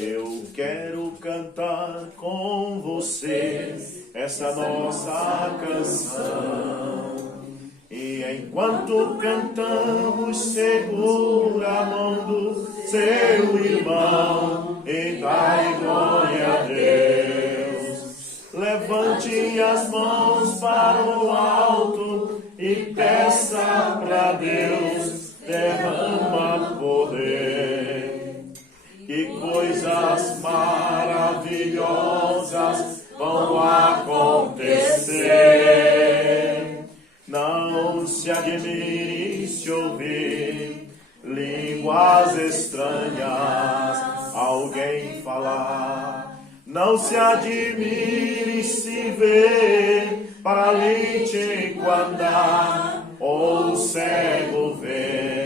Eu quero cantar com você essa nossa canção. E enquanto cantamos, segura a mão do seu irmão e dai glória a Deus. Levante as mãos para o alto e peça para Deus, derrama poder. E coisas maravilhosas vão acontecer. Não se admire se ouvir línguas estranhas alguém falar. Não se admire se ver paralítico andar ou cego ver.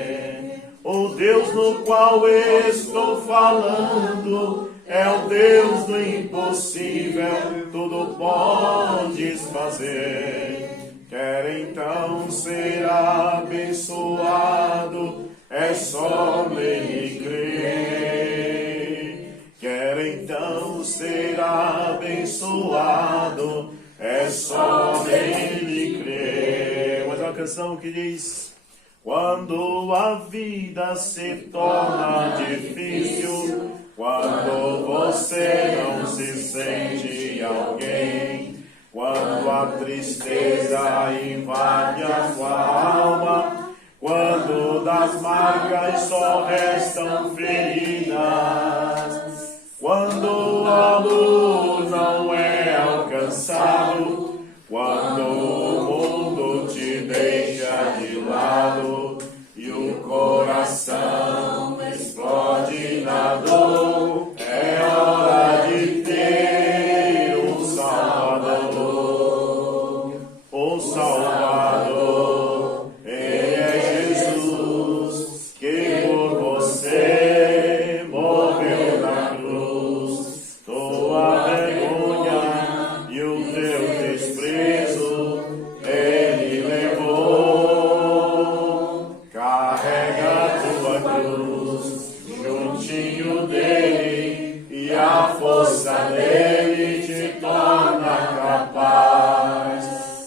O Deus no qual estou falando é o Deus do impossível, tudo podes fazer. Quer então ser abençoado, é só nele crer. Quer então ser abençoado, é só nele crer. Mas é uma canção que diz: quando a vida se torna difícil, quando você não se sente alguém, quando a tristeza invade a sua alma, quando das marcas só restam feridas, quando a luz não é alcançado, quando o mundo te deixa de lado e o coração explode na dor, é hora de ter um Salvador. O Salvador, Ele é Jesus, que por você morreu na cruz. Tua vergonha e o teu desprezo Ele levou. Carrega a tua cruz juntinho dele, e a força dele te torna capaz.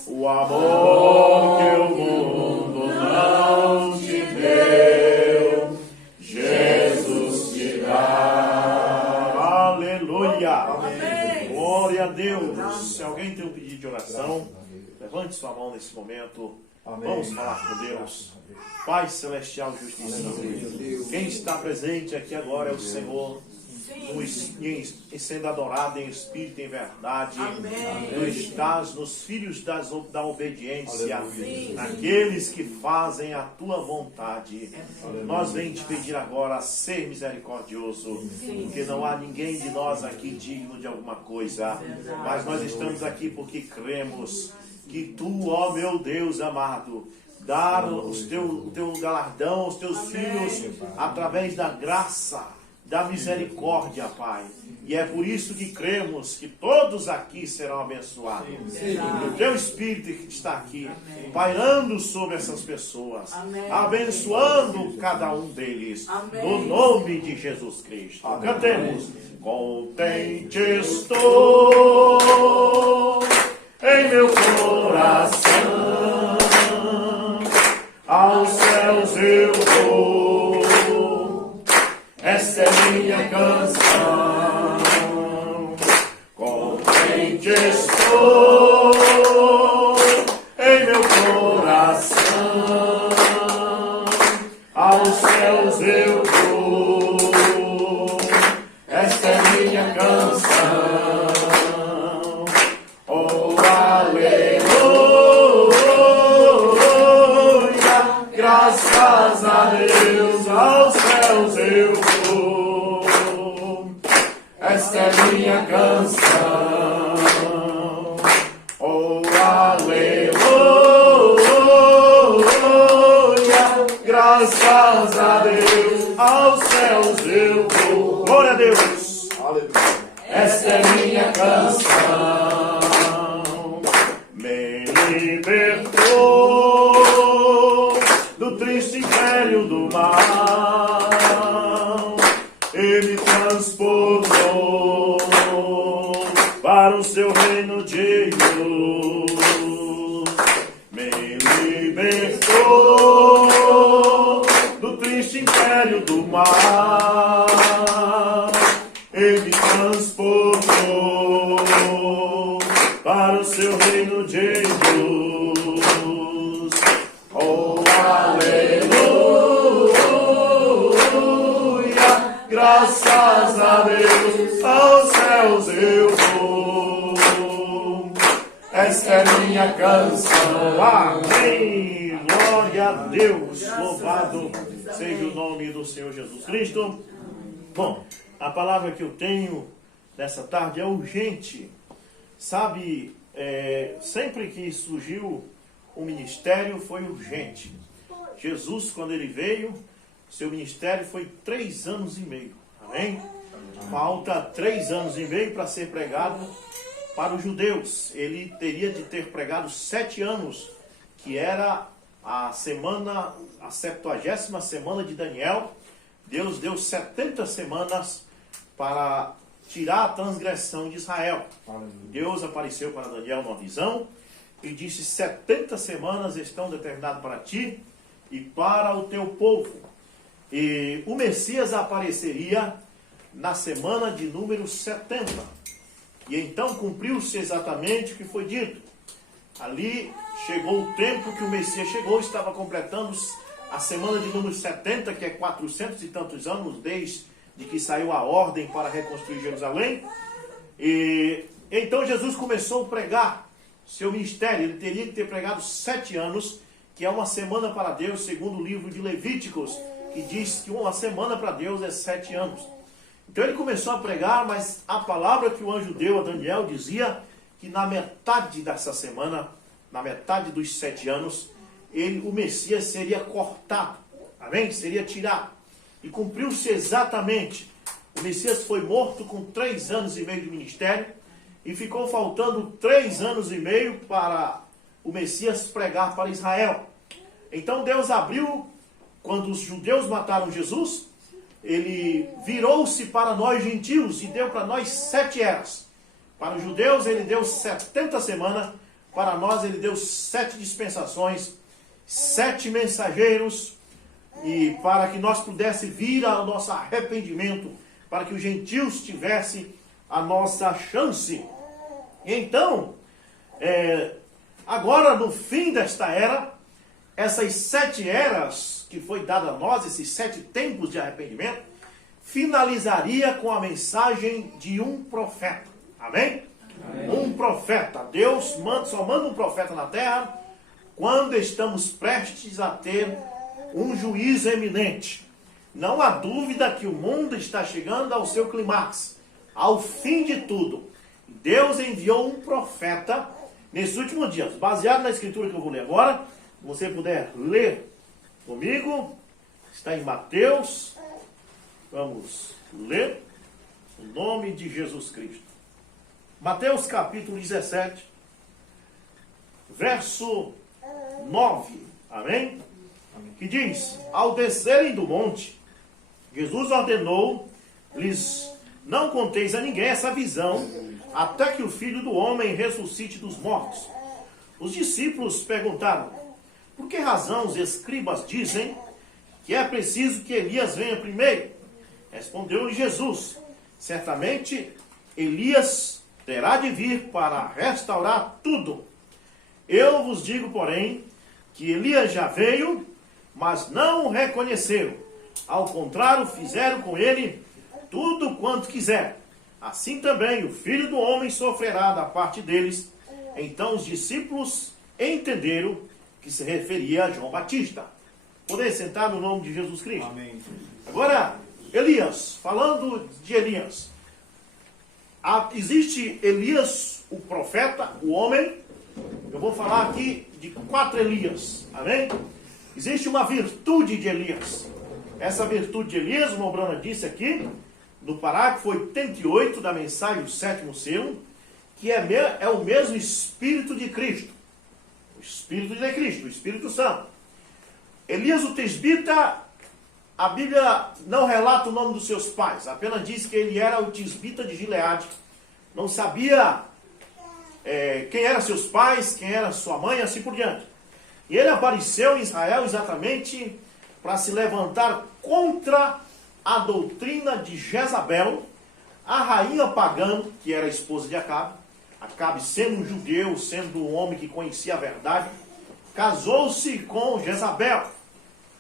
O amor que o mundo não te deu, Jesus te dá. Aleluia! Amém. Glória a Deus! Se alguém tem um pedido de oração, levante sua mão nesse momento. Amém. Vamos falar com Deus. Pai Celestial Justíssimo, quem está presente aqui agora é o Senhor, sendo adorado em espírito e em verdade. Amém. Tu estás nos filhos da obediência, naqueles que fazem a tua vontade. Nós vamos te pedir agora, ser misericordioso, porque não há ninguém de nós aqui digno de alguma coisa, mas nós estamos aqui porque cremos que tu, ó meu Deus amado, dar o teu galardão aos teus filhos através da graça, da misericórdia, Pai. E é por isso que cremos que todos aqui serão abençoados. E o teu Espírito que está aqui, pairando sobre essas pessoas, abençoando cada um deles, no nome de Jesus Cristo. Cantemos. Contente estou em meu coração, aos céus eu vou, esta é minha canção. Contente estou em meu coração, aos céus eu vou, esta é minha canção. Graças a Deus, aos céus eu vou, esta é minha canção. Oh, aleluia, graças a Deus, aos céus eu vou. Glória a Deus, aleluia. Esta é minha canção. Me libertou do triste império do mal e Ele transportou para o seu reino de luz, me libertou do triste império do mal. Ele transportou para o seu reino de luz. Oh, aleluia, graças a Deus, aos céus eu vou. Esta é minha canção. Amém. Glória a Deus. Louvado seja o nome do Senhor Jesus Cristo. Bom, a palavra que eu tenho nessa tarde é urgente. Sabe, sempre que surgiu o ministério foi urgente. Jesus, quando ele veio, seu ministério foi 3 anos e meio. Amém? Falta 3 anos e meio para ser pregado para os judeus. Ele teria de ter pregado 7 anos, que era a 70ª semana de Daniel. Deus deu 70 semanas para tirar a transgressão de Israel. Deus apareceu para Daniel numa visão e disse: 70 semanas estão determinadas para ti e para o teu povo. E o Messias apareceria na semana de número 70. E então cumpriu-se exatamente o que foi dito. Ali chegou o tempo que o Messias chegou, estava completando a semana de número 70, que é 400 e tantos anos desde que saiu a ordem para reconstruir Jerusalém. E então Jesus começou a pregar seu ministério. Ele teria que ter pregado 7 anos, que é uma semana para Deus, segundo o livro de Levíticos, que diz que uma semana para Deus é 7 anos. Então ele começou a pregar, mas a palavra que o anjo deu a Daniel dizia que na metade dessa semana, na metade dos 7 anos, o Messias seria cortado. Amém? Seria tirado. E cumpriu-se exatamente. O Messias foi morto com 3 anos e meio de ministério e ficou faltando 3 anos e meio para o Messias pregar para Israel. Então Deus abriu, quando os judeus mataram Jesus, ele virou-se para nós gentios e deu para nós 7 eras. Para os judeus ele deu 70 semanas, para nós ele deu 7 dispensações, 7 mensageiros, e para que nós pudéssemos vir ao nosso arrependimento, para que os gentios tivessem a nossa chance. E então, agora no fim desta era, essas 7 eras que foi dada a nós, esses 7 tempos de arrependimento, finalizaria com a mensagem de um profeta. Amém? Amém. Um profeta. Deus só manda um profeta na terra quando estamos prestes a ter um juízo eminente. Não há dúvida que o mundo está chegando ao seu clímax, ao fim de tudo. Deus enviou um profeta nesses últimos dias, baseado na escritura que eu vou ler agora. Se você puder ler comigo, está em Mateus. Vamos ler o nome de Jesus Cristo. Mateus capítulo 17, verso 9. Amém? Que diz: ao descerem do monte, Jesus ordenou-lhes: não conteis a ninguém essa visão, até que o Filho do Homem ressuscite dos mortos. Os discípulos perguntaram: por que razão os escribas dizem que é preciso que Elias venha primeiro? Respondeu-lhe Jesus: certamente Elias terá de vir para restaurar tudo. Eu vos digo, porém, que Elias já veio, mas não o reconheceram. Ao contrário, fizeram com ele tudo quanto quiser. Assim também o Filho do Homem sofrerá da parte deles. Então os discípulos entenderam que se referia a João Batista. Poder sentar no nome de Jesus Cristo. Amém. Agora, Elias, falando de Elias. Existe Elias, o profeta, o homem. Eu vou falar aqui de 4 Elias. Amém? Existe uma virtude de Elias. Essa virtude de Elias, o Mobrana disse aqui, no parágrafo 88 da mensagem do 7º selo, que é o mesmo Espírito de Cristo. O Espírito de Cristo, o Espírito Santo. Elias o Tesbita a Bíblia não relata o nome dos seus pais, apenas diz que ele era o tisbita de Gileade. Não sabia quem eram seus pais, quem era sua mãe, assim por diante. E ele apareceu em Israel exatamente para se levantar contra a doutrina de Jezabel, a rainha pagã, que era a esposa de Acabe. Acabe, sendo um judeu, sendo um homem que conhecia a verdade, casou-se com Jezabel.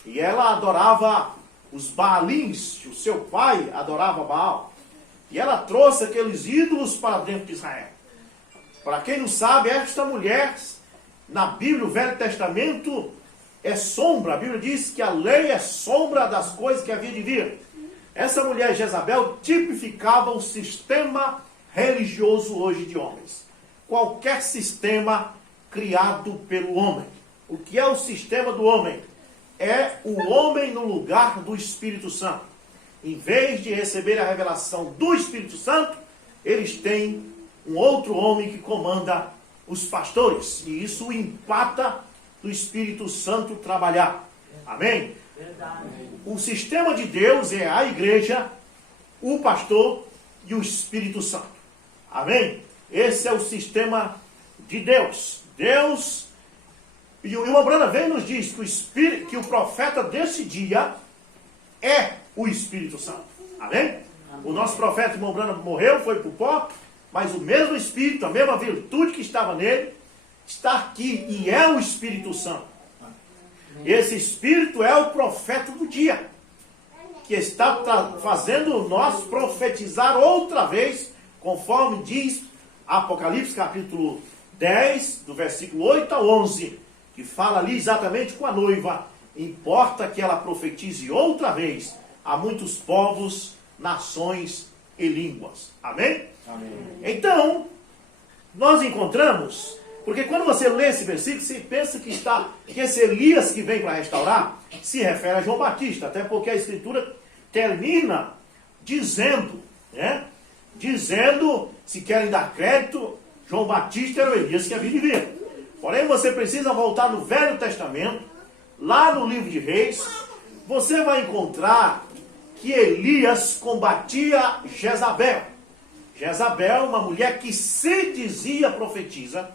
E ela adorava os Baalins, o seu pai adorava Baal. E ela trouxe aqueles ídolos para dentro de Israel. Para quem não sabe, esta mulher, na Bíblia, o Velho Testamento, é sombra. A Bíblia diz que a lei é sombra das coisas que havia de vir. Essa mulher Jezabel tipificava o sistema religioso hoje de homens. Qualquer sistema criado pelo homem. O que é o sistema do homem? É o homem no lugar do Espírito Santo. Em vez de receber a revelação do Espírito Santo, eles têm um outro homem que comanda os pastores. E isso empata do Espírito Santo trabalhar. Amém? Verdade. O sistema de Deus é a igreja, o pastor e o Espírito Santo. Amém? Esse é o sistema de Deus. Deus, e o irmão Branham vem nos diz que o profeta desse dia é o Espírito Santo. Amém? O nosso profeta, irmão Branham, morreu, foi para o pó, mas o mesmo Espírito, a mesma virtude que estava nele, está aqui e é o Espírito Santo. Esse Espírito é o profeta do dia, que está fazendo nós profetizar outra vez, conforme diz Apocalipse capítulo 10, do versículo 8 a 11, que fala ali exatamente com a noiva. Importa que ela profetize outra vez a muitos povos, nações e línguas. Amém? Amém. Então, nós encontramos, porque quando você lê esse versículo, você pensa que esse Elias que vem para restaurar se refere a João Batista, até porque a Escritura termina dizendo, né? Dizendo, se querem dar crédito, João Batista era o Elias que havia de vir. Porém, você precisa voltar no Velho Testamento, lá no livro de Reis, você vai encontrar que Elias combatia Jezabel. Jezabel, uma mulher que se dizia profetisa,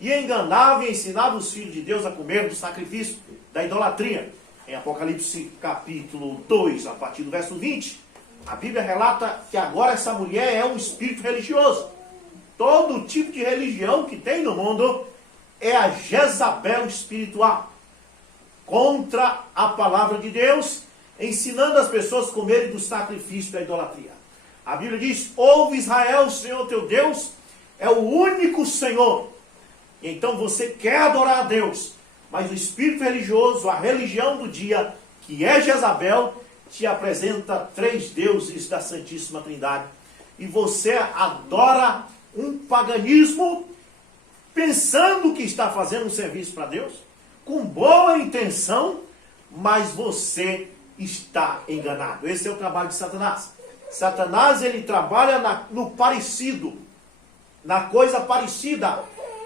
e enganava e ensinava os filhos de Deus a comer do sacrifício da idolatria. Em Apocalipse capítulo 2, a partir do verso 20, a Bíblia relata que agora essa mulher é um espírito religioso. Todo tipo de religião que tem no mundo é a Jezabel espiritual. Contra a palavra de Deus, ensinando as pessoas a comerem do sacrifício da idolatria. A Bíblia diz, ouve Israel, o Senhor teu Deus é o único Senhor. Então você quer adorar a Deus, mas o espírito religioso, a religião do dia, que é Jezabel, te apresenta 3 deuses da Santíssima Trindade. E você adora um paganismo, pensando que está fazendo um serviço para Deus, com boa intenção, mas você está enganado. Esse é o trabalho de Satanás. Satanás, ele trabalha no parecido, na coisa parecida.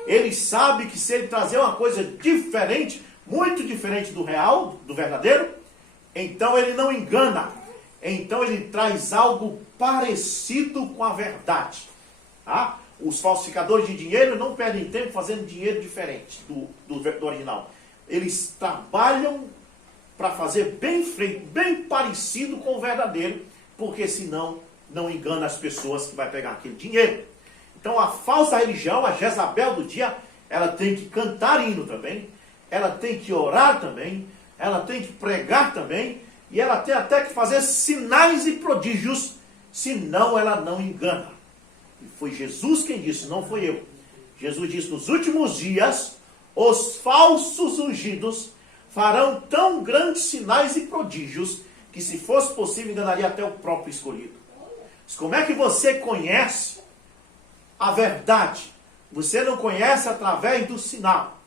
Ele sabe que se ele trazer uma coisa diferente, muito diferente do real, do verdadeiro, então ele não engana. Então ele traz algo parecido com a verdade. Tá? Os falsificadores de dinheiro não perdem tempo fazendo dinheiro diferente do original. Eles trabalham para fazer bem feito, bem parecido com o verdadeiro, porque senão não engana as pessoas que vai pegar aquele dinheiro. Então a falsa religião, a Jezabel do dia, ela tem que cantar hino também, ela tem que orar também, ela tem que pregar também, e ela tem até que fazer sinais e prodígios, senão ela não engana. E foi Jesus quem disse, não foi eu. Jesus disse, nos últimos dias, os falsos ungidos farão tão grandes sinais e prodígios, que se fosse possível enganaria até o próprio escolhido. Mas como é que você conhece a verdade? Você não conhece através do sinal.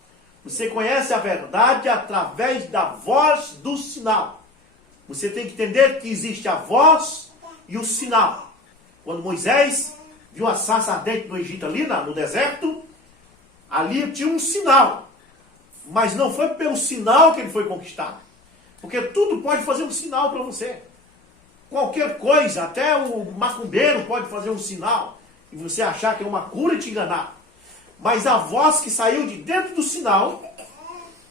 Você conhece a verdade através da voz do sinal. Você tem que entender que existe a voz e o sinal. Quando Moisés viu a sarça ardente no Egito ali, no deserto, ali tinha um sinal. Mas não foi pelo sinal que ele foi conquistado. Porque tudo pode fazer um sinal para você. Qualquer coisa, até o macumbeiro pode fazer um sinal e você achar que é uma cura e te enganar. Mas a voz que saiu de dentro do sinal,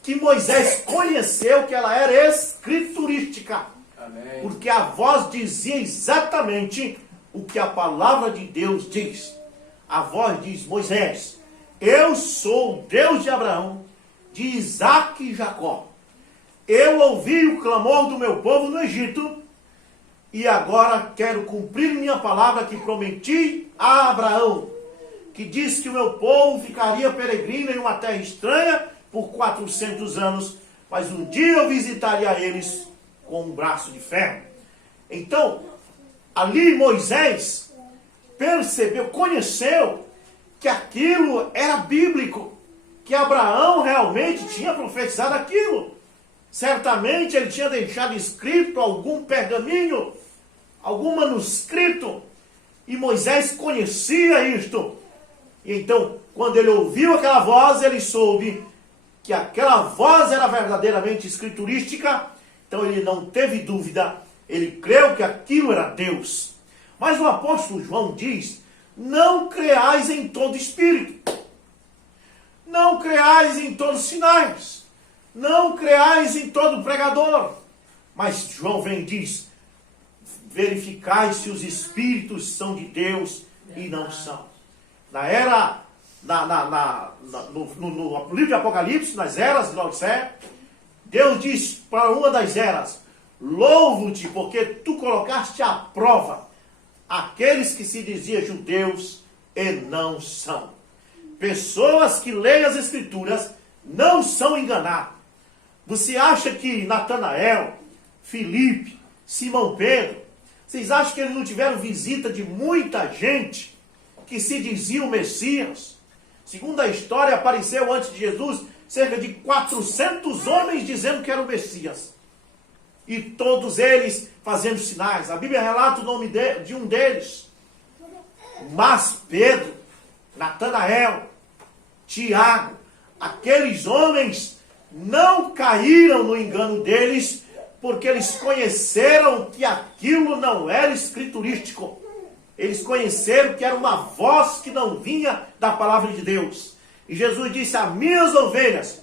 que Moisés conheceu que ela era escriturística. Amém. Porque a voz dizia exatamente o que a palavra de Deus diz. A voz diz: Moisés, eu sou o Deus de Abraão, de Isaque e Jacó. Eu ouvi o clamor do meu povo no Egito e agora quero cumprir minha palavra que prometi a Abraão, que disse que o meu povo ficaria peregrino em uma terra estranha por 400 anos, mas um dia eu visitaria eles com um braço de ferro. Então, ali Moisés percebeu, conheceu que aquilo era bíblico, que Abraão realmente tinha profetizado aquilo. Certamente ele tinha deixado escrito algum pergaminho, algum manuscrito, e Moisés conhecia isto. E então, quando ele ouviu aquela voz, ele soube que aquela voz era verdadeiramente escriturística. Então ele não teve dúvida, ele creu que aquilo era Deus. Mas o apóstolo João diz: não creais em todo espírito, não creais em todos os sinais, não creais em todo pregador. Mas João vem e diz: verificai se os espíritos são de Deus e não são. No livro de Apocalipse, nas eras de Laodiceia, Deus diz para uma das eras: louvo-te porque tu colocaste à prova aqueles que se diziam judeus e não são. Pessoas que leem as Escrituras não são enganadas. Você acha que Natanael, Filipe, Simão Pedro, vocês acham que eles não tiveram visita de muita gente que se dizia o Messias? Segundo a história, apareceu antes de Jesus cerca de 400 homens dizendo que era o Messias. E todos eles fazendo sinais. A Bíblia relata o nome de um deles. Mas Pedro, Natanael, Tiago, aqueles homens não caíram no engano deles, porque eles conheceram que aquilo não era escriturístico. Eles conheceram que era uma voz que não vinha da palavra de Deus. E Jesus disse: as minhas ovelhas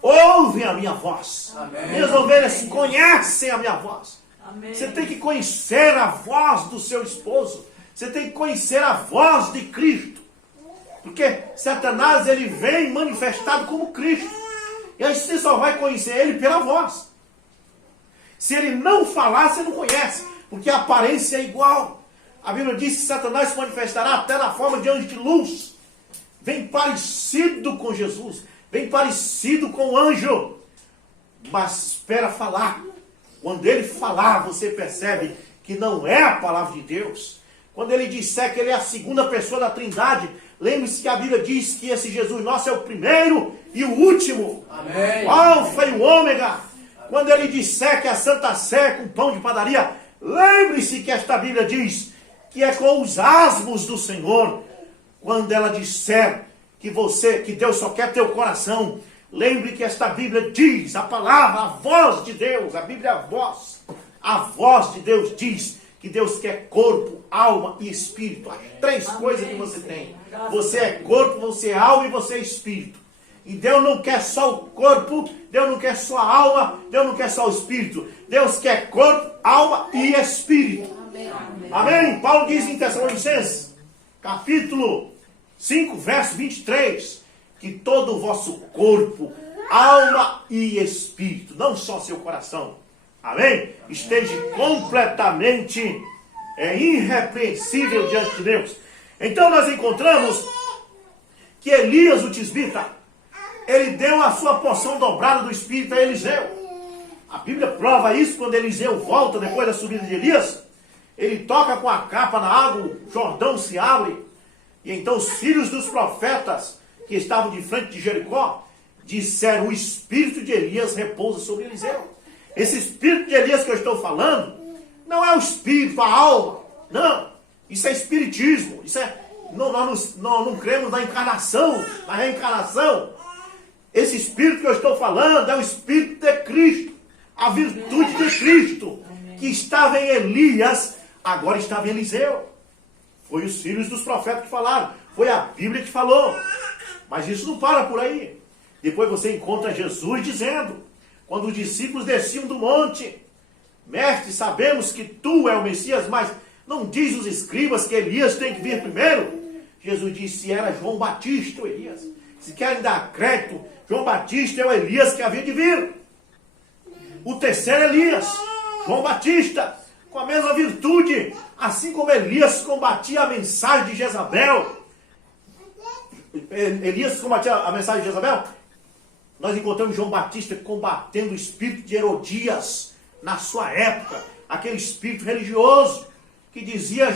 ouvem a minha voz. Amém. Minhas ovelhas conhecem a minha voz. Amém. Você tem que conhecer a voz do seu esposo. Você tem que conhecer a voz de Cristo. Porque Satanás, ele vem manifestado como Cristo. E aí você só vai conhecer ele pela voz. Se ele não falar, você não conhece. Porque a aparência é igual. A Bíblia diz que Satanás se manifestará até na forma de anjo de luz. Vem parecido com Jesus. Vem parecido com o anjo. Mas espera falar. Quando ele falar, você percebe que não é a palavra de Deus. Quando ele disser que ele é a segunda pessoa da Trindade, lembre-se que a Bíblia diz que esse Jesus nosso é o primeiro e o último. Amém. O Alfa e o Ômega. Quando ele disser que a Santa Sé é com pão de padaria, lembre-se que esta Bíblia diz que é com os asmos do Senhor. Quando ela disser que Deus só quer teu coração, lembre que esta Bíblia diz, a palavra, a voz de Deus, a Bíblia é a voz de Deus diz que Deus quer corpo, alma e espírito. As três coisas que você tem. Você é corpo, você é alma e você é espírito. E Deus não quer só o corpo, Deus não quer só a alma, Deus não quer só o espírito. Deus quer corpo, alma e espírito. Amém? Paulo diz em Tessalonicenses, capítulo 5, verso 23, que todo o vosso corpo, alma e espírito, não só seu coração, amém? Esteja completamente irrepreensível diante de Deus. Então nós encontramos que Elias, o tisbita, ele deu a sua porção dobrada do Espírito a Eliseu. A Bíblia prova isso quando Eliseu volta depois da subida de Elias. Ele toca com a capa na água, o Jordão se abre. E então os filhos dos profetas que estavam de frente de Jericó disseram: o Espírito de Elias repousa sobre Eliseu. Esse Espírito de Elias que eu estou falando não é o Espírito, a alma. Não, isso é espiritismo. Isso é, nós não cremos na encarnação, na reencarnação. Esse Espírito que eu estou falando é o Espírito de Cristo. A virtude de Cristo, que estava em Elias, agora estava em Eliseu. Foi os filhos dos profetas que falaram. Foi a Bíblia que falou. Mas isso não para por aí. Depois você encontra Jesus dizendo, quando os discípulos desciam do monte: Mestre, sabemos que tu é o Messias, mas não diz os escribas que Elias tem que vir primeiro? Jesus disse: era João Batista ou Elias. Se querem dar crédito, João Batista é o Elias que havia de vir. O terceiro Elias, João Batista, com a mesma virtude, assim como Elias combatia a mensagem de Jezabel. Elias combatia a mensagem de Jezabel. Nós encontramos João Batista combatendo o espírito de Herodias na sua época, aquele espírito religioso que dizia: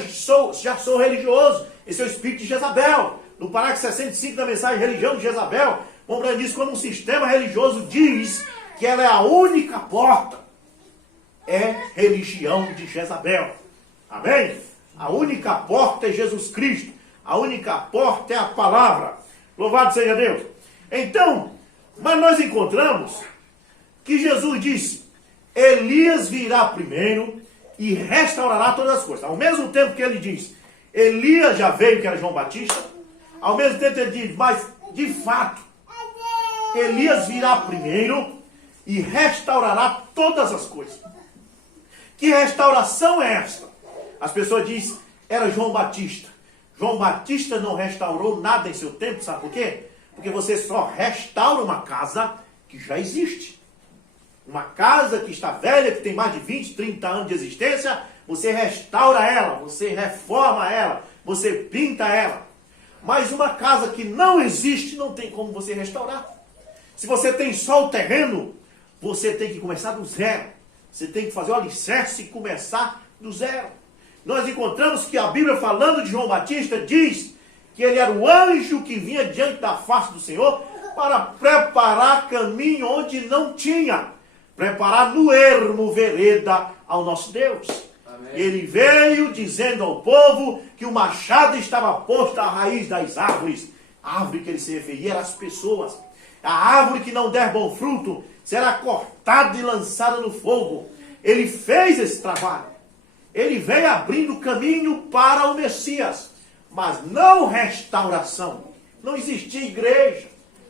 já sou religioso. Esse é o espírito de Jezabel. No parágrafo 65 da mensagem Religião de Jezabel, mostrando isso como um sistema religioso diz que ela é a única porta. É religião de Jezabel. Amém? A única porta é Jesus Cristo. A única porta é a palavra. Louvado seja Deus. Então, mas nós encontramos que Jesus disse: Elias virá primeiro e restaurará todas as coisas. Ao mesmo tempo que ele diz, Elias já veio, que era João Batista. Ao mesmo tempo ele diz, mas de fato, Elias virá primeiro e restaurará todas as coisas. Que restauração é esta? As pessoas dizem, era João Batista. João Batista não restaurou nada em seu tempo, sabe por quê? Porque você só restaura uma casa que já existe. Uma casa que está velha, que tem mais de 20, 30 anos de existência, você restaura ela, você reforma ela, você pinta ela. Mas uma casa que não existe, não tem como você restaurar. Se você tem só o terreno, você tem que começar do zero. Você tem que fazer o alicerce e começar do zero. Nós encontramos que a Bíblia, falando de João Batista, diz que ele era o anjo que vinha diante da face do Senhor para preparar caminho onde não tinha. Preparar no ermo vereda ao nosso Deus. Amém. Ele veio dizendo ao povo que o machado estava posto à raiz das árvores. A árvore que ele se referia era as pessoas. A árvore que não der bom fruto será cortada e lançada no fogo. Ele fez esse trabalho. Ele veio abrindo caminho para o Messias. Mas não restauração. Não existia igreja.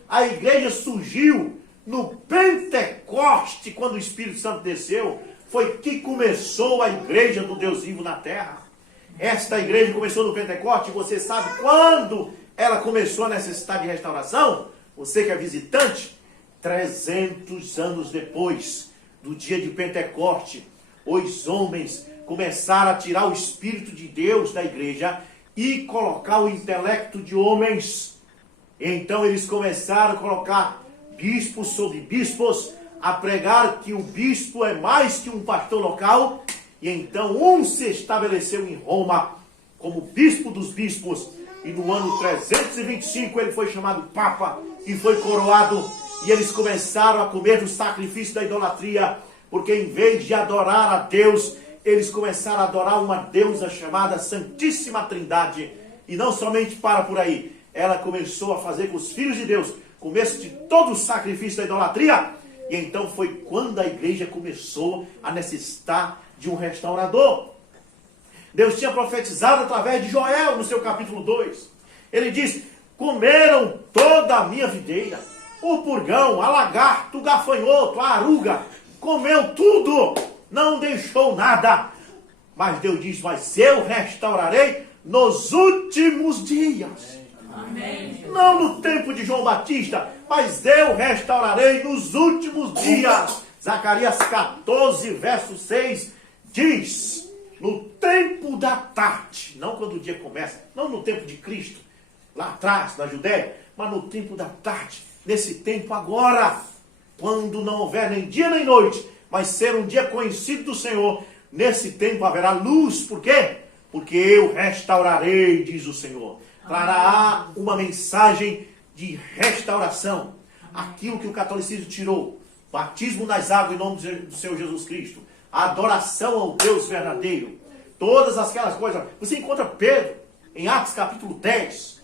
A igreja surgiu no Pentecoste, quando o Espírito Santo desceu. Foi que começou a igreja do Deus vivo na terra. Esta igreja começou no Pentecoste. Você sabe quando ela começou a necessitar de restauração? Você que é visitante, 300 anos depois do dia de Pentecoste, os homens começaram a tirar o Espírito de Deus da igreja e colocar o intelecto de homens. Então eles começaram a colocar bispos sobre bispos, a pregar que o bispo é mais que um pastor local. E então um se estabeleceu em Roma como bispo dos bispos. E no ano 325 ele foi chamado Papa e foi coroado. E eles começaram a comer do sacrifício da idolatria, porque em vez de adorar a Deus, eles começaram a adorar uma deusa chamada Santíssima Trindade. E não somente para por aí, ela começou a fazer com os filhos de Deus comesse de todo o sacrifício da idolatria. E então foi quando a igreja começou a necessitar de um restaurador. Deus tinha profetizado através de Joel no seu capítulo 2. Ele diz: comeram toda a minha videira. O purgão, a lagarto, o gafanhoto, a aruga, comeu tudo, não deixou nada. Mas Deus diz: mas eu restaurarei nos últimos dias. Amém. Não no tempo de João Batista, mas eu restaurarei nos últimos dias. Zacarias 14, verso 6 diz: no tempo da tarde, não quando o dia começa, não no tempo de Cristo, lá atrás, na Judéia, mas no tempo da tarde, nesse tempo agora, quando não houver nem dia nem noite, vai ser um dia conhecido do Senhor. Nesse tempo haverá luz. Por quê? Porque eu restaurarei, diz o Senhor. Trará uma mensagem de restauração. Aquilo que o catolicismo tirou. Batismo nas águas em nome do Senhor Jesus Cristo. A adoração ao Deus verdadeiro. Todas aquelas coisas. Você encontra Pedro em Atos capítulo 10.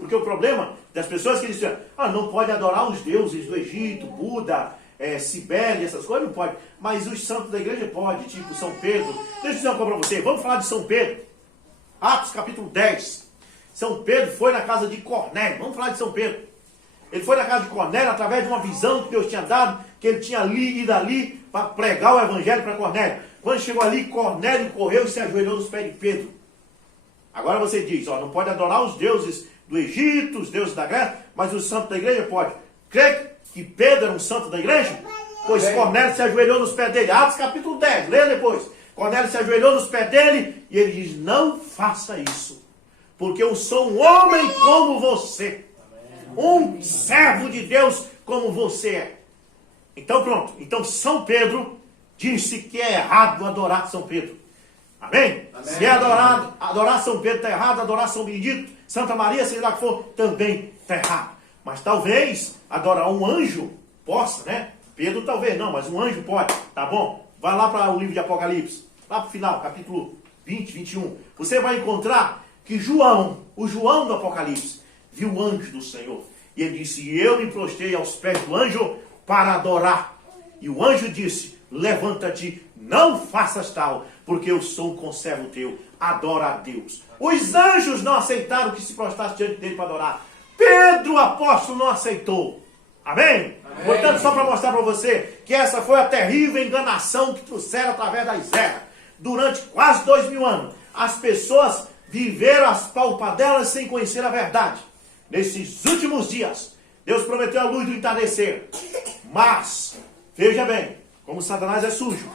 Porque o problema das pessoas que dizem: não pode adorar os deuses do Egito, Buda, Cibele, essas coisas, não pode. Mas os santos da igreja pode, tipo São Pedro. Deixa eu dizer uma coisa para você. Vamos falar de São Pedro. Atos capítulo 10. São Pedro foi na casa de Cornélio. Vamos falar de São Pedro. Ele foi na casa de Cornélio através de uma visão que Deus tinha dado, que ele tinha ido ali para pregar o evangelho para Cornélio. Quando chegou ali, Cornélio correu e se ajoelhou nos pés de Pedro. Agora você diz, ó, não pode adorar os deuses do Egito, os deuses da Grécia, mas os santos da igreja pode. Crê que Pedro era um santo da igreja? Pois Cornélio se ajoelhou nos pés dele. Atos capítulo 10, leia depois. Cornélio se ajoelhou nos pés dele e ele diz, não faça isso, porque eu sou um homem como você. Um servo de Deus como você é. Então pronto. Então São Pedro disse que é errado adorar São Pedro. Amém? Amém. Se é adorar São Pedro está errado, adorar São Benedito, Santa Maria, seja lá que for, também está errado. Mas talvez adorar um anjo possa, né? Pedro talvez não, mas um anjo pode. Tá bom? Vai lá para o livro de Apocalipse. Lá para o final, capítulo 20, 21. Você vai encontrar que o João do Apocalipse, viu o anjo do Senhor. E ele disse, e eu me prostrei aos pés do anjo para adorar. E o anjo disse, levanta-te, não faças tal, porque eu sou um conservo teu, adora a Deus. Os anjos não aceitaram que se prostrasse diante dele para adorar. Pedro, o apóstolo, não aceitou. Amém? Amém. Portanto, só para mostrar para você que essa foi a terrível enganação que trouxeram através das eras. Durante quase 2000 anos, as pessoas viveram as palpadelas sem conhecer a verdade. Nesses últimos dias, Deus prometeu a luz do entardecer. Mas, veja bem, como Satanás é sujo.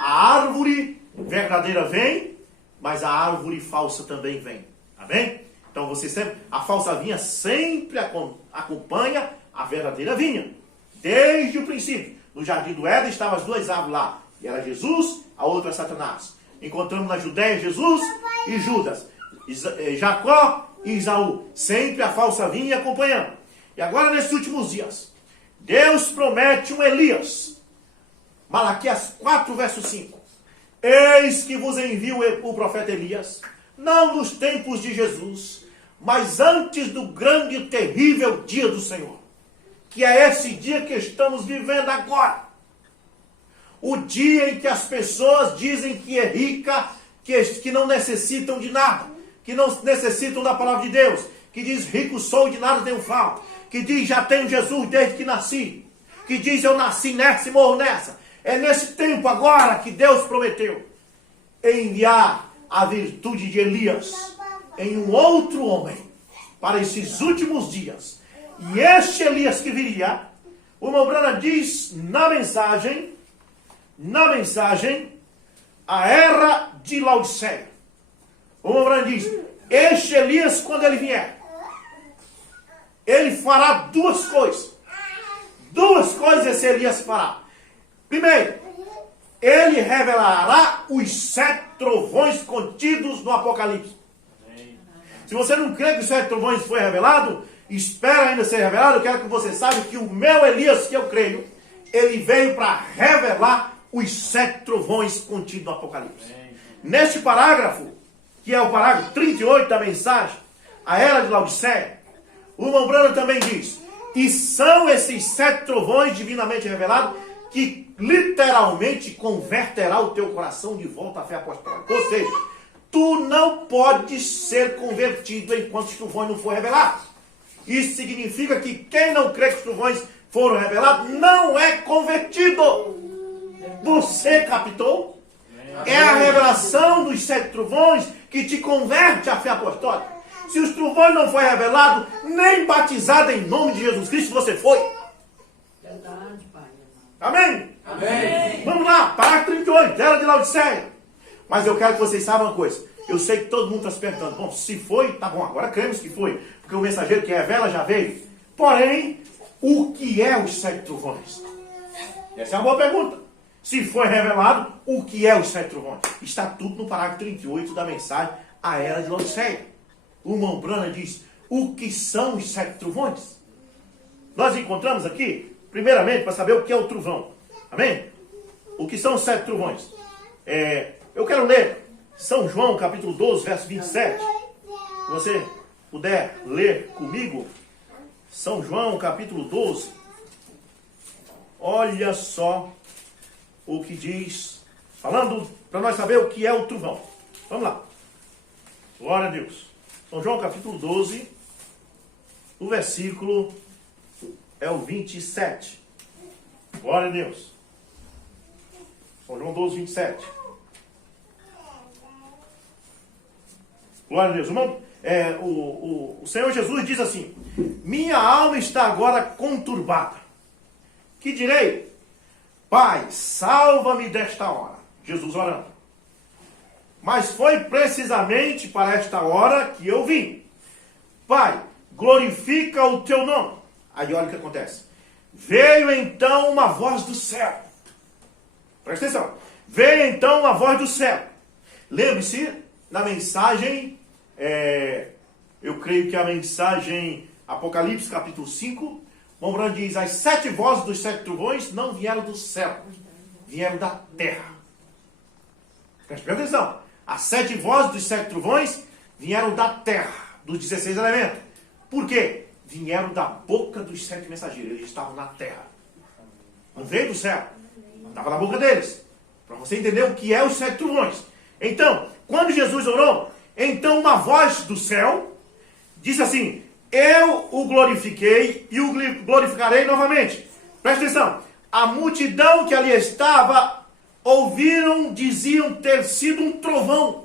A árvore verdadeira vem, mas a árvore falsa também vem. Amém? Então você sempre, a falsa vinha sempre acompanha a verdadeira vinha. Desde o princípio. No jardim do Éden estavam as duas árvores lá. E era Jesus, a outra Satanás. Encontramos na Judéia Jesus e Judas. Jacó e Isaú. Sempre a falsa vinha acompanhando. E agora nesses últimos dias, Deus promete um Elias. Malaquias 4, verso 5. Eis que vos envio o profeta Elias, não nos tempos de Jesus, mas antes do grande e terrível dia do Senhor, que é esse dia que estamos vivendo agora. O dia em que as pessoas dizem que é rica, que não necessitam de nada, que não necessitam da palavra de Deus, que diz rico sou e de nada tenho falta, que diz já tenho Jesus desde que nasci, que diz eu nasci nessa e morro nessa. É nesse tempo agora que Deus prometeu enviar a virtude de Elias em um outro homem para esses últimos dias. E este Elias que viria, o irmão Branham diz na mensagem, a era de Laodiceia. O irmão Branham diz, este Elias, quando ele vier, ele fará duas coisas. Duas coisas esse Elias fará. Primeiro, ele revelará os 7 trovões contidos no Apocalipse. Se você não crê que os 7 trovões foi revelado, espera ainda ser revelado. Eu quero que você saiba que o meu Elias, que eu creio, ele veio para revelar os 7 trovões contidos no Apocalipse. Neste parágrafo, que é o parágrafo 38 da mensagem, a era de Laodiceia, o irmão Branham também diz, e são esses 7 trovões divinamente revelados que literalmente converterá o teu coração de volta à fé apostólica. Ou seja, tu não podes ser convertido enquanto os trovões não for revelado. Isso significa que quem não crê que os trovões foram revelados não é convertido. Você captou? É a revelação dos 7 trovões que te converte à fé apostólica. Se os trovões não forem revelados, nem batizado em nome de Jesus Cristo você foi. Verdade, pai. Amém? Amém. Vamos lá, parágrafo 38, era de Laodiceia. Mas eu quero que vocês saibam uma coisa. Eu sei que todo mundo está se perguntando. Bom, se foi, tá bom, agora cremos que foi. Porque o mensageiro que revela já veio. Porém, o que é os 7 trovões? Essa é uma boa pergunta. Se foi revelado, o que é os 7 trovões? Está tudo no parágrafo 38 da mensagem, a era de Laodiceia. O irmão Branham diz, o que são os 7 trovões? Nós encontramos aqui, primeiramente, para saber o que é o trovão. Amém? O que são os 7 trovões? Eu quero ler São João, capítulo 12, verso 27. Se você puder ler comigo, São João, capítulo 12, olha só o que diz, falando para nós saber o que é o trovão. Vamos lá. Glória a Deus. São João capítulo 12, o versículo é o 27. Glória a Deus. São João 12, 27. Glória a Deus. O Senhor Jesus diz assim: minha alma está agora conturbada. Que direi? Pai, salva-me desta hora. Jesus orando. Mas foi precisamente para esta hora que eu vim. Pai, glorifica o teu nome. Aí olha o que acontece. Veio então uma voz do céu. Presta atenção. Veio então uma voz do céu. Lembre-se da mensagem, eu creio que a mensagem Apocalipse capítulo 5, Mombrando diz, as 7 vozes dos 7 trovões não vieram do céu, vieram da terra. Presta atenção. As 7 vozes dos 7 trovões vieram da terra, dos 16 elementos. Por quê? Vieram da boca dos 7 mensageiros. Eles estavam na terra. Não veio do céu. Estava na boca deles. Para você entender o que é os 7 trovões. Então, quando Jesus orou, então uma voz do céu disse assim: eu o glorifiquei e o glorificarei novamente. Presta atenção. A multidão que ali estava ouviram, diziam ter sido um trovão.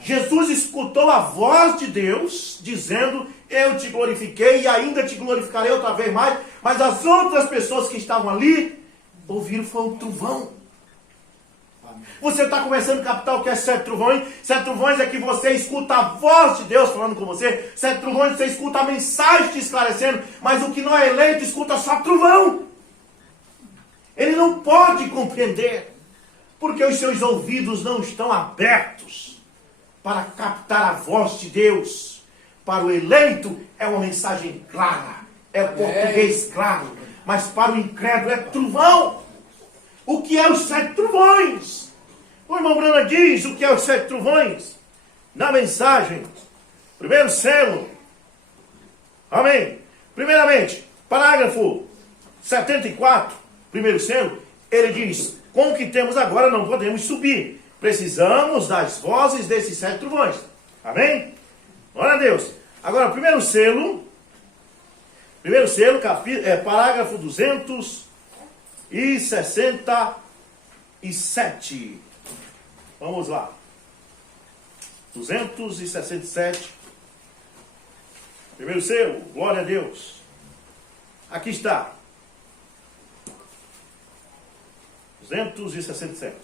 Jesus escutou a voz de Deus dizendo: eu te glorifiquei e ainda te glorificarei outra vez mais. Mas as outras pessoas que estavam ali ouviram foi um trovão. Você está começando a captar o que é 7 trovões? 7 trovões é que você escuta a voz de Deus falando com você. 7 trovões você escuta a mensagem te esclarecendo. Mas o que não é eleito escuta só trovão. Ele não pode compreender. Porque os seus ouvidos não estão abertos para captar a voz de Deus. Para o eleito é uma mensagem clara. É português claro. Mas para o incrédulo é trovão. O que é os 7 trovões? O irmão Brana diz o que é os 7 trovões. Na mensagem, primeiro selo. Amém. Primeiramente, parágrafo 74, primeiro selo, ele diz: com o que temos agora não podemos subir. Precisamos das vozes desses 7 trovões. Amém? Glória a Deus. Agora, primeiro selo, parágrafo 267. Vamos lá. 267. Primeiro selo, glória a Deus. Aqui está. 267.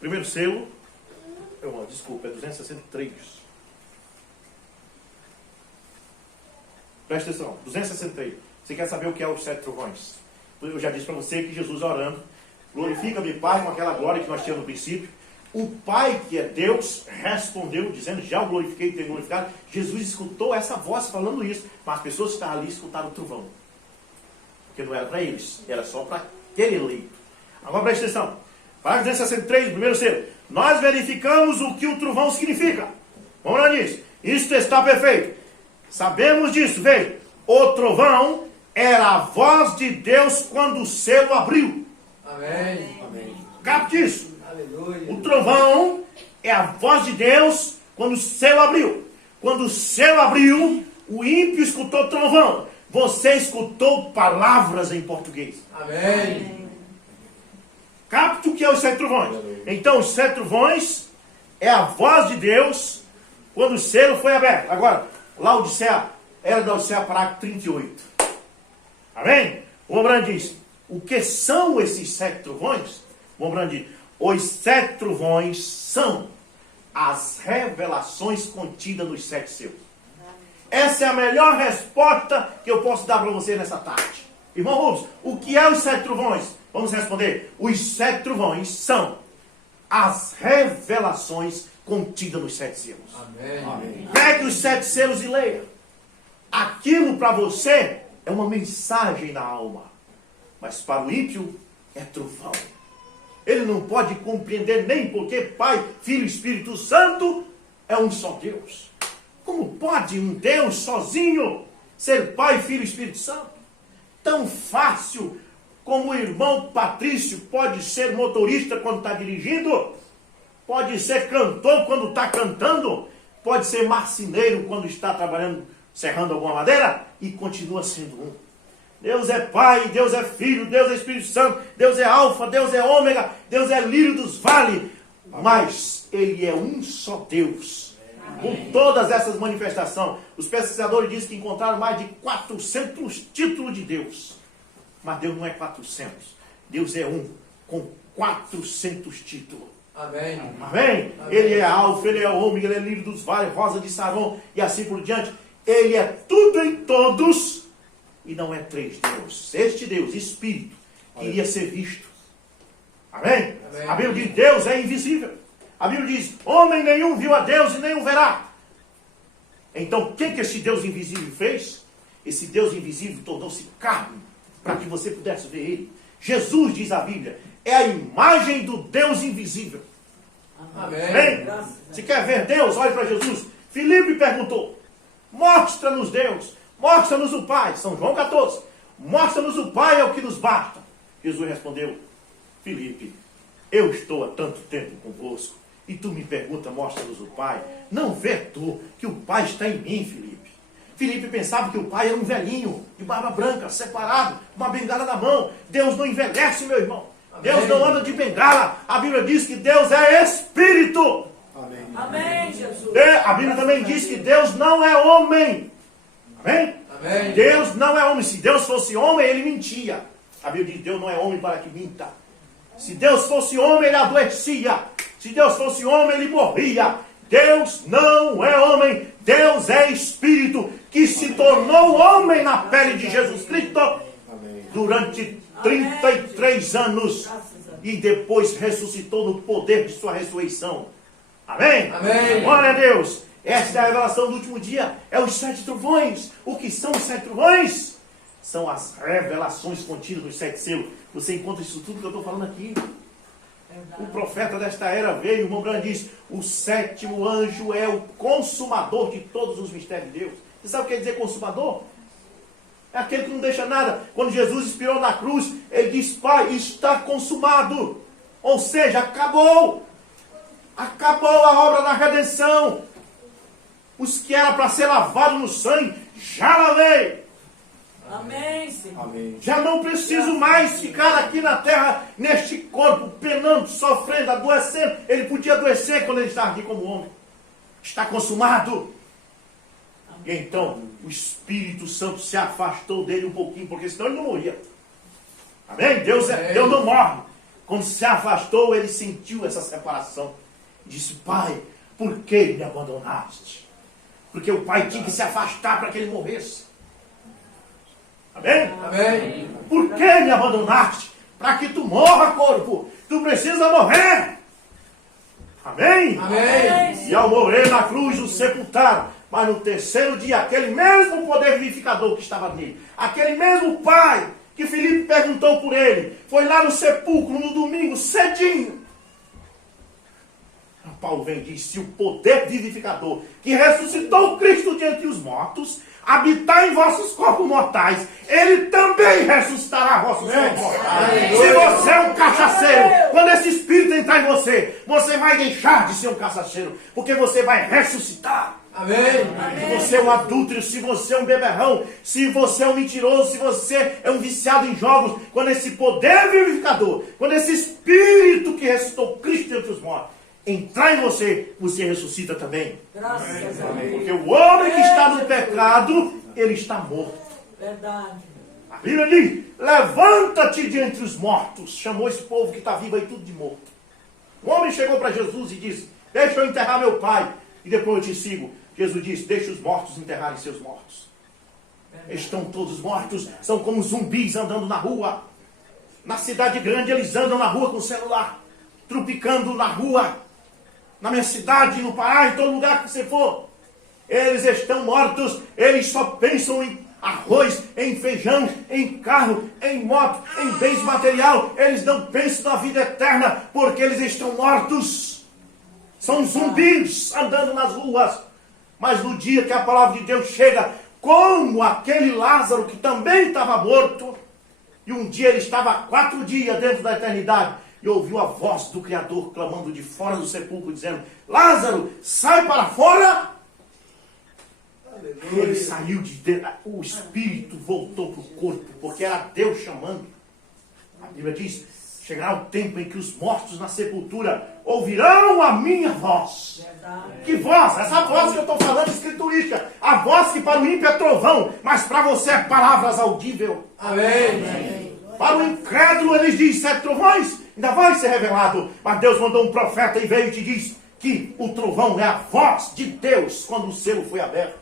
Primeiro selo. Desculpa, é 263. Presta atenção, 263. Você quer saber o que é os 7 trovões? Eu já disse para você que Jesus orando: glorifica-me, Pai, com aquela glória que nós tínhamos no princípio. O Pai, que é Deus, respondeu dizendo: já o glorifiquei e tenho glorificado. Jesus escutou essa voz falando isso, mas as pessoas que estavam ali escutaram o trovão. Porque não era para eles, era só para aquele eleito. Agora presta atenção. Parágrafo 263, primeiro selo. Nós verificamos o que o trovão significa. Vamos lá nisso. Isto está perfeito. Sabemos disso, veja. O trovão era a voz de Deus quando o selo abriu. Amém. Amém. Capte isso. Aleluia. O trovão é a voz de Deus quando o selo abriu. Quando o selo abriu, o ímpio escutou trovão. Você escutou palavras em português. Amém. Capte o que é os 7 trovões. Então, os 7 trovões é a voz de Deus quando o selo foi aberto. Agora, Laodiceia, era da Laodiceia, parágrafo 38. Amém? O Mombrand diz: o que são esses 7 trovões? O Mombrand diz: os 7 trovões são as revelações contidas nos 7 selos. Essa é a melhor resposta que eu posso dar para você nessa tarde. Irmão Rubens, o que é os 7 trovões? Vamos responder: os 7 trovões são as revelações contidas nos 7 selos. Amém. Pegue os 7 selos e leia. Aquilo para você é uma mensagem na alma, mas para o ímpio é trovão. Ele não pode compreender nem porque Pai, Filho e Espírito Santo é um só Deus. Como pode um Deus sozinho ser Pai, Filho e Espírito Santo? tão fácil como o irmão Patrício pode ser motorista quando está dirigindo, pode ser cantor quando está cantando, pode ser marceneiro quando está trabalhando, serrando alguma madeira, e continua sendo um. Deus é Pai, Deus é Filho, Deus é Espírito Santo, Deus é Alfa, Deus é Ômega, Deus é lírio dos vales, mas Ele é um só Deus. Com todas essas manifestações, os pesquisadores dizem que encontraram mais de 400 títulos de Deus. Mas Deus não é 400. Deus é um, com 400 títulos. Amém. Amém? Ele é Alfa, Ele é Ômega, Ele é lírio dos vales, rosa de Saron, e assim por diante. Ele é tudo em todos, e não é três Deus. Este Deus, Espírito, queria ser visto. Amém? Amém. A Bíblia diz, Deus é invisível. A Bíblia diz, homem nenhum viu a Deus e nenhum verá. Então, o que esse Deus invisível fez? Esse Deus invisível tornou-se carne, para que você pudesse ver Ele. Jesus, diz a Bíblia, é a imagem do Deus invisível. Amém. Amém? Se quer ver Deus, olhe para Jesus. Filipe perguntou, mostra-nos Deus, mostra-nos o Pai. São João 14. Mostra-nos o Pai, é o que nos basta. Jesus respondeu, Filipe, eu estou há tanto tempo convosco, e tu me pergunta, mostra-nos o Pai. Não vê tu que o Pai está em mim, Filipe. Filipe pensava que o Pai era um velhinho, de barba branca, separado, com uma bengala na mão. Deus não envelhece, meu irmão. Amém. Deus não anda de bengala. A Bíblia diz que Deus é Espírito. Amém. Amém, Jesus. A Bíblia também diz que Deus não é homem. Amém? Amém. Deus não é homem. Se Deus fosse homem, ele mentia. A Bíblia diz que Deus não é homem para que minta. Se Deus fosse homem, ele adoecia. Se Deus fosse homem, ele morria. Deus não é homem. Deus é Espírito que se tornou homem na pele de Jesus Cristo durante 33 anos e depois ressuscitou no poder de sua ressurreição. Amém? Amém. Glória a Deus. Esta é a revelação do último dia. É os 7 trovões. O que são os 7 trovões? São as revelações contidas nos 7 selos. Você encontra isso tudo que eu estou falando aqui. O profeta desta era veio, o irmão Branham diz, o 7º anjo é o consumador de todos os mistérios de Deus. Você sabe o que quer dizer consumador? É aquele que não deixa nada. Quando Jesus expirou na cruz, ele diz, Pai, está consumado. Ou seja, acabou. Acabou a obra da redenção. Os que era para ser lavado no sangue, já lavei. Amém, Senhor. Amém. Já não preciso mais ficar aqui na terra, neste corpo, penando, sofrendo, adoecendo. Ele podia adoecer quando ele estava aqui como homem. Está consumado. E então, o Espírito Santo se afastou dele um pouquinho, porque senão ele não morria. Amém? Deus não morre. Quando se afastou, ele sentiu essa separação. Disse, Pai, por que me abandonaste? Porque o Pai tinha que se afastar para que ele morresse. Amém? Amém. Por que me abandonaste? Para que tu morra, corpo. Tu precisa morrer. Amém? Amém. E ao morrer na cruz, o sepultaram. Mas no terceiro dia, aquele mesmo poder vivificador que estava nele, aquele mesmo Pai que Filipe perguntou por ele, foi lá no sepulcro no domingo, cedinho. Paulo vem e diz, se o poder vivificador que ressuscitou Cristo de entre os mortos habitar em vossos corpos mortais, ele também ressuscitará vossos corpos mortais. Se você é um cachaceiro, quando esse Espírito entrar em você, você vai deixar de ser um cachaceiro, porque você vai ressuscitar. Amém. Se você é um adúltero, se você é um beberrão, se você é um mentiroso, se você é um viciado em jogos, quando esse poder vivificador, quando esse Espírito que ressuscitou Cristo entre os mortos entrar em você, você ressuscita também. Graças a Deus. Porque o homem que está no pecado, ele está morto. Verdade. A Bíblia diz, levanta-te de entre os mortos. Chamou esse povo que está vivo aí tudo de morto. O homem chegou para Jesus e disse, deixa eu enterrar meu pai, e depois eu te sigo. Jesus disse, deixa os mortos enterrarem seus mortos. Estão todos mortos, são como zumbis andando na rua. Na cidade grande eles andam na rua com o celular, tropicando na rua. Na minha cidade, no Pará, em todo lugar que você for. Eles estão mortos, eles só pensam em arroz, em feijão, em carro, em moto, em bens material. Eles não pensam na vida eterna, porque eles estão mortos. São zumbis andando nas ruas. Mas no dia que a palavra de Deus chega, como aquele Lázaro que também estava morto, E um dia ele estava há 4 dias dentro da eternidade e ouviu a voz do Criador clamando de fora do sepulcro, dizendo: Lázaro, sai para fora! Ele saiu de dentro, o espírito voltou para o corpo, porque era Deus chamando. A Bíblia diz: chegará o tempo em que os mortos na sepultura ouvirão a minha voz. Verdade. Que voz? Essa voz que eu estou falando escriturística. A voz que para o ímpio é trovão, mas para você é palavras audível. Amém. Para o incrédulo ele diz 7 trovões, ainda vai ser revelado. Mas Deus mandou um profeta e veio e te diz que o trovão é a voz de Deus quando o selo foi aberto.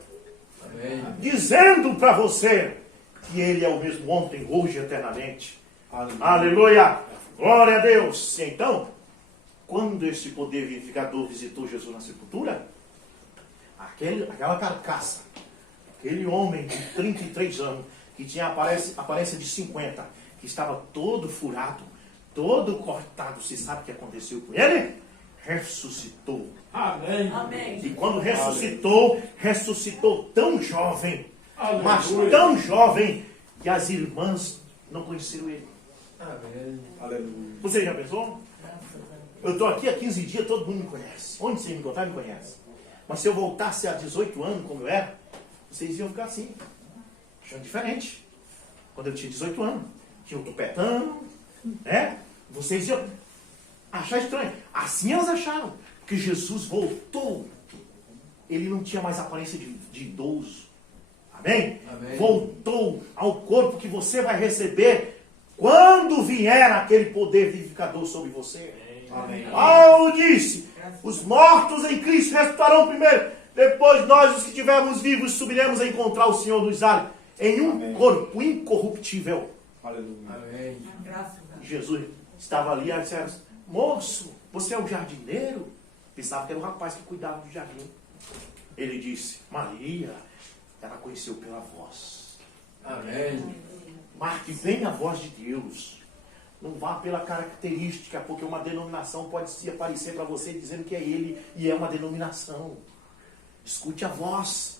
Amém. Dizendo para você que Ele é o mesmo ontem, hoje e eternamente. Aleluia. Aleluia! Glória a Deus! E então, quando esse poder vivificador visitou Jesus na sepultura, aquela carcaça, aquele homem de 33 anos, que tinha aparência de 50, que estava todo furado, todo cortado, você sabe o que aconteceu com ele? Ressuscitou. Amém. Amém. E quando ressuscitou, ressuscitou tão jovem, mas Aleluia. tão jovem, que as irmãs não conheceram ele. Amém. Aleluia. Você já pensou? Eu estou aqui há 15 dias, todo mundo me conhece. Onde você me encontrar, me conhece. Mas se eu voltasse há 18 anos, como eu era, vocês iam ficar assim, achando diferente. Quando eu tinha 18 anos, tinha o tupetão, né? Vocês iam achar estranho. Assim elas acharam. Porque Jesus voltou. Ele não tinha mais aparência de idoso. Amém? Amém. Voltou ao corpo que você vai receber quando vier aquele poder vivificador sobre você. Amém. Paulo disse: os mortos em Cristo ressuscitarão primeiro. Depois nós, os que estivermos vivos, subiremos a encontrar o Senhor nos ares em um Amém. corpo incorruptível. Aleluia. Amém. Graças a Deus. Jesus estava ali e disseram: moço, você é o jardineiro? Pensava que era o rapaz que cuidava do jardim. Ele disse: Maria. Ela conheceu pela voz. Amém. Marque bem a voz de Deus. Não vá pela característica, porque uma denominação pode se aparecer para você dizendo que é ele e é uma denominação. Escute a voz.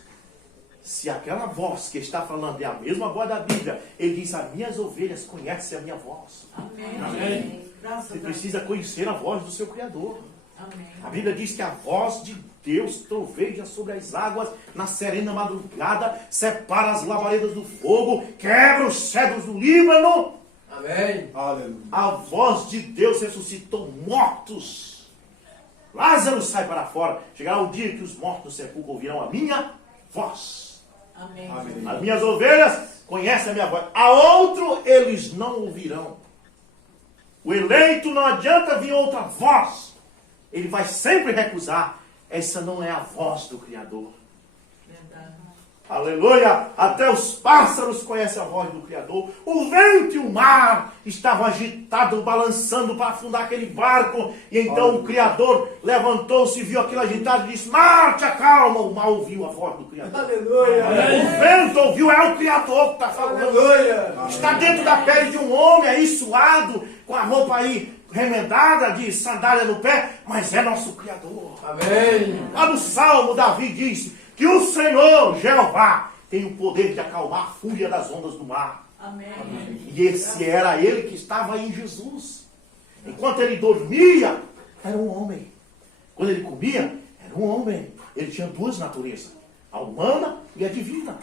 Se aquela voz que está falando é a mesma voz da Bíblia, ele diz: as minhas ovelhas conhecem a minha voz. Amém. Amém. Graças a Você Deus. precisa conhecer a voz do seu Criador. Amém. A Bíblia diz que a voz de Deus troveja sobre as águas na serena madrugada, separa as lavaredas do fogo, quebra os cedros do Líbano. Amém. Aleluia. A voz de Deus ressuscitou mortos. Lázaro, sai para fora. Chegará o dia que os mortos do sepulcro ouvirão a minha voz. Amém. Amém. As minhas ovelhas conhecem a minha voz. A outro eles não ouvirão. O eleito não adianta vir outra voz. Ele vai sempre recusar. Essa não é a voz do Criador. Verdade. Aleluia! Até os pássaros conhecem a voz do Criador. O vento e o mar estavam agitados, balançando para afundar aquele barco. E então o Criador levantou-se, viu aquilo agitado e disse: mar, te acalma. O mar ouviu a voz do Criador. Aleluia. O vento ouviu, é o Criador que está falando. Aleluia. Está dentro da pele de um homem aí suado, com a roupa aí remendada, de sandália no pé, mas é nosso Criador. Amém. Lá no Salmo, Davi disse que o Senhor, Jeová, tem o poder de acalmar a fúria das ondas do mar. Amém. E esse era ele que estava em Jesus. Enquanto ele dormia, era um homem. Quando ele comia, era um homem. Ele tinha 2 naturezas, a humana e a divina.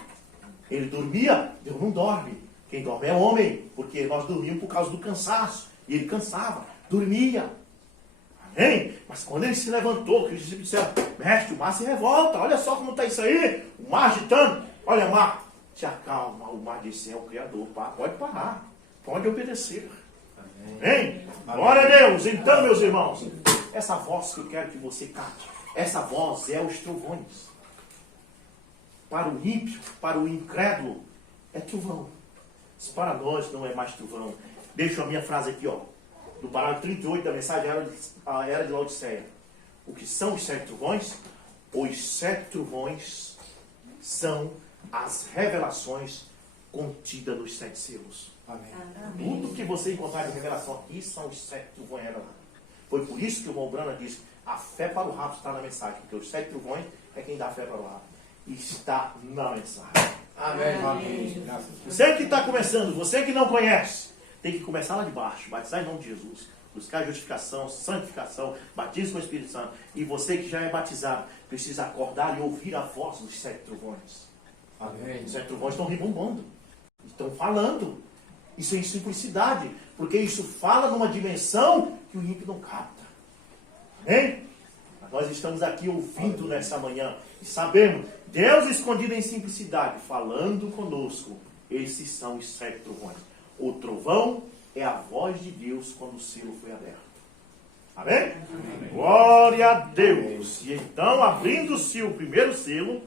Ele dormia, Deus não dorme. Quem dorme é homem, porque nós dormimos por causa do cansaço. E ele cansava, dormia. Amém? Mas quando ele se levantou, que os discípulos disseram: mestre, o mar se revolta, olha só como está isso aí, o mar agitando. Olha, mar, te acalma. O mar disse: é o Criador, pode parar, pode obedecer. Amém? Glória a Deus. Então, meus irmãos, essa voz que eu quero que você capte, essa voz é os trovões. Para o ímpio, para o incrédulo, é trovão. Mas para nós não é mais trovão. Deixo a minha frase aqui, ó, do parágrafo 38 da mensagem a Era de Laodiceia. O que são os 7 trovões? Os 7 trovões são as revelações contidas nos 7 selos. Amém. Tudo que você encontrar de revelação aqui são os 7 trovões revelados. Foi por isso que o irmão Brana disse: a fé para o rato está na mensagem, porque os 7 trovões é quem dá fé para o rato. Está na mensagem. Amém. Você que está começando, você que não conhece, tem que começar lá de baixo, batizar em nome de Jesus, buscar justificação, santificação, batismo com o Espírito Santo. E você que já é batizado, precisa acordar e ouvir a voz dos 7 trovões. Amém. Os 7 trovões estão rebombando, estão falando. Isso é simplicidade, porque isso fala numa dimensão que o ímpio não capta. Amém? Nós estamos aqui ouvindo nessa manhã e sabemos, Deus escondido em simplicidade, falando conosco. Esses são os 7 trovões. O trovão é a voz de Deus quando o selo foi aberto. Amém? Amém. Glória a Deus. E então, abrindo-se o primeiro selo,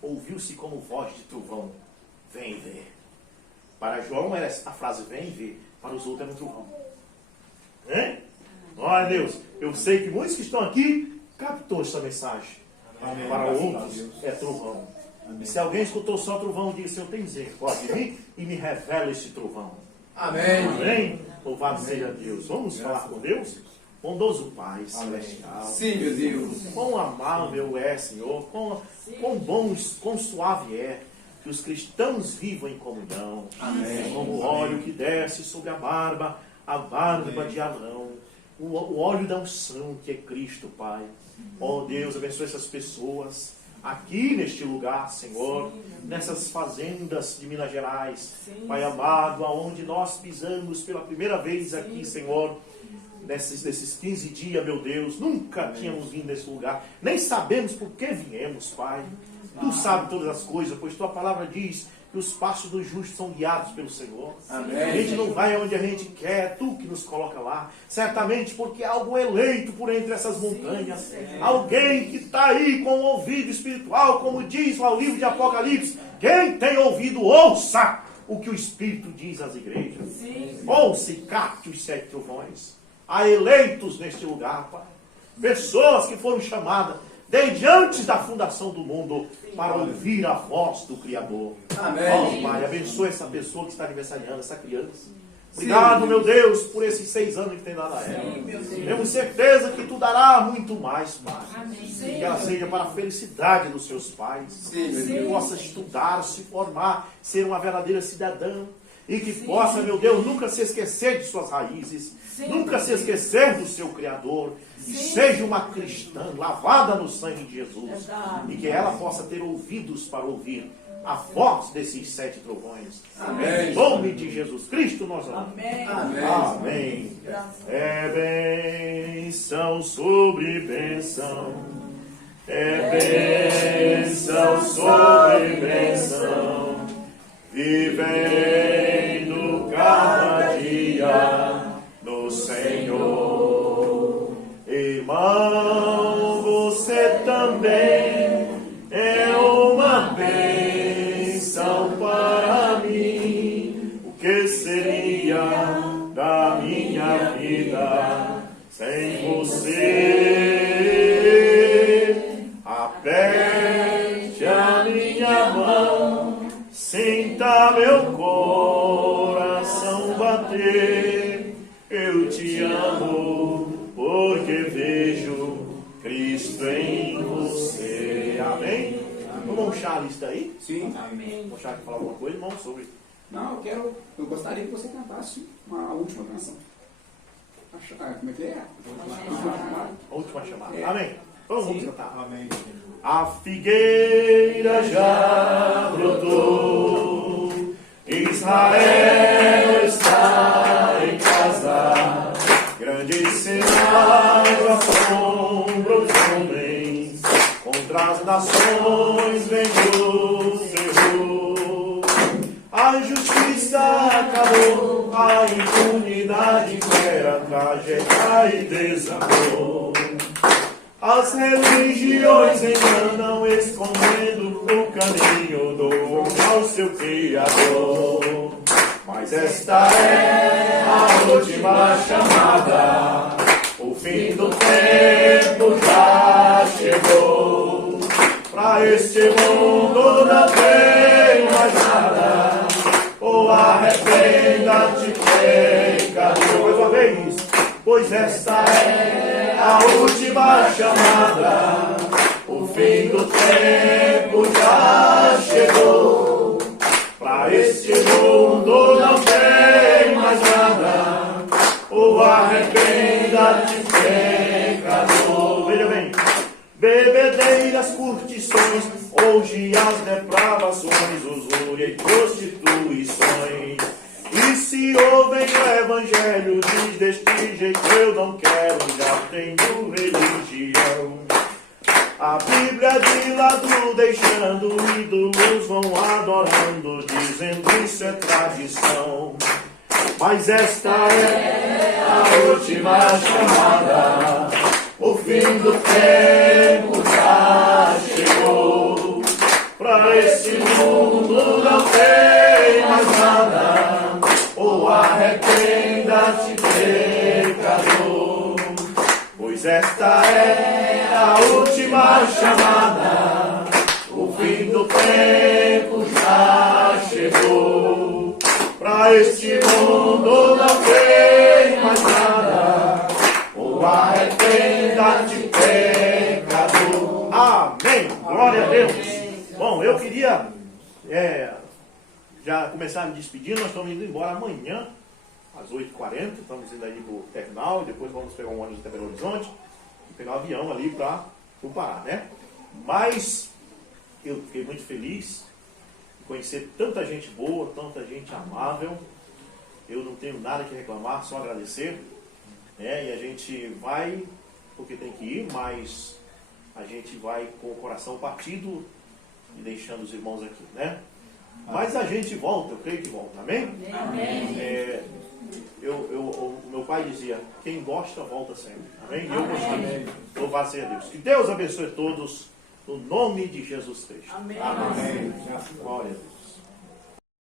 ouviu-se como voz de trovão. Vem ver. Para João era a frase vem ver. Para os outros era um trovão. Amém? Glória a Deus. Eu sei que muitos que estão aqui captou essa mensagem. Amém. Para outros é trovão. Amém. E se alguém escutou só trovão, diga: Senhor, tem misericórdia de mim e me revela esse trovão. Amém. Amém. Louvado seja Deus. Vamos falar com Deus? Bondoso Pai Celestial. Sim, meu Deus. Quão amável é, Senhor. Quão bom, quão suave é que os cristãos vivam em comunhão. Amém. Como o óleo que desce sobre a barba de Arão. O óleo da unção que é Cristo, Pai. Oh Deus, abençoe essas pessoas aqui neste lugar, Senhor, nessas fazendas de Minas Gerais, Pai amado, aonde nós pisamos pela primeira vez aqui, Senhor, nesses 15 dias, meu Deus, nunca tínhamos vindo nesse lugar, nem sabemos por que viemos, Pai. Tu sabes todas as coisas, pois Tua palavra diz que os passos dos justos são guiados pelo Senhor. Amém. A gente não vai aonde a gente quer, Tu que nos coloca lá. Certamente porque há algo eleito por entre essas montanhas. Alguém que está aí com o ouvido espiritual, como diz lá o livro de Apocalipse. Quem tem ouvido, ouça o que o Espírito diz às igrejas. Ouça e capte os 7 trovões. Há eleitos neste lugar, Pai. Pessoas que foram chamadas desde antes da fundação do mundo, para ouvir a voz do Criador. Amém. Oh, Pai, abençoe essa pessoa que está aniversariando, essa criança. Obrigado, meu Deus, por esses 6 anos que tem dado a ela. Temos certeza que Tu dará muito mais, Pai. Que ela seja para a felicidade dos seus pais. Que possa estudar, se formar, ser uma verdadeira cidadã. E que possa, meu Deus, nunca se esquecer de suas raízes. Nunca se esquecer do seu Criador. E seja uma cristã lavada no sangue de Jesus. E que ela possa ter ouvidos para ouvir a voz desses 7 trovões. Amém. Em nome de Jesus Cristo nós oramos. Amém. Amém. Amém. É bênção sobre bênção. É bênção sobre bênção. Vivendo cada dia no Senhor. Irmão, você também é uma bênção para mim. O que seria da minha vida sem você? Aperte a minha mão, sinta meu coração bater. Eu te amo porque vejo Cristo em você. Amém? Vamos puxar a lista aí? Sim. Vamos puxar aqui falar alguma coisa, irmão, sobre. Não, eu gostaria que você cantasse a última canção. Como é que é? A última chamada. Amém? Vamos cantar. Amém. A figueira já brotou, Israel está em casa, grande sinal assombra os homens, contra as nações vem o Senhor. A justiça acabou, a impunidade era tragédia e desamor. As religiões enganam, escondendo o caminho do ao seu Criador. Mas esta é a última chamada, o fim do tempo já chegou. Pra este mundo não tem mais nada, ou arrependa-te, pecador. Mais uma vez, pois esta é a última chamada, o fim do tempo já chegou. as curtições, hoje as depravações, usúria e prostituições. E se ouvem o evangelho, diz deste jeito eu não quero, já tenho religião. A Bíblia de lado deixando, ídolos vão adorando, dizendo isso é tradição. Mas esta é a última chamada, o fim do tempo já chegou. Pra esse mundo não tem mais nada, ou arrependa-te, pecador. Pois esta é a última chamada, o fim do tempo já chegou. Pra este mundo não tem mais nada, ou arrependa-te, pecador. Amém. Glória a Deus. Bom, eu queria já começar me despedindo. Nós estamos indo embora amanhã, às 8h40. Estamos indo aí para o terminal e depois vamos pegar um ônibus até Belo Horizonte e pegar um avião ali para o Pará, né? Mas eu fiquei muito feliz de conhecer tanta gente boa, tanta gente amável. Eu não tenho nada que reclamar, só agradecer. Né? E a gente vai, porque tem que ir, mas a gente vai com o coração partido e deixando os irmãos aqui, né? Mas a gente volta, eu creio que volta, amém? Amém. O meu pai dizia, quem gosta, volta sempre, amém? E eu gostei, louvado seja Deus. Que Deus abençoe todos, no nome de Jesus Cristo. Amém. Amém. Glória a Deus.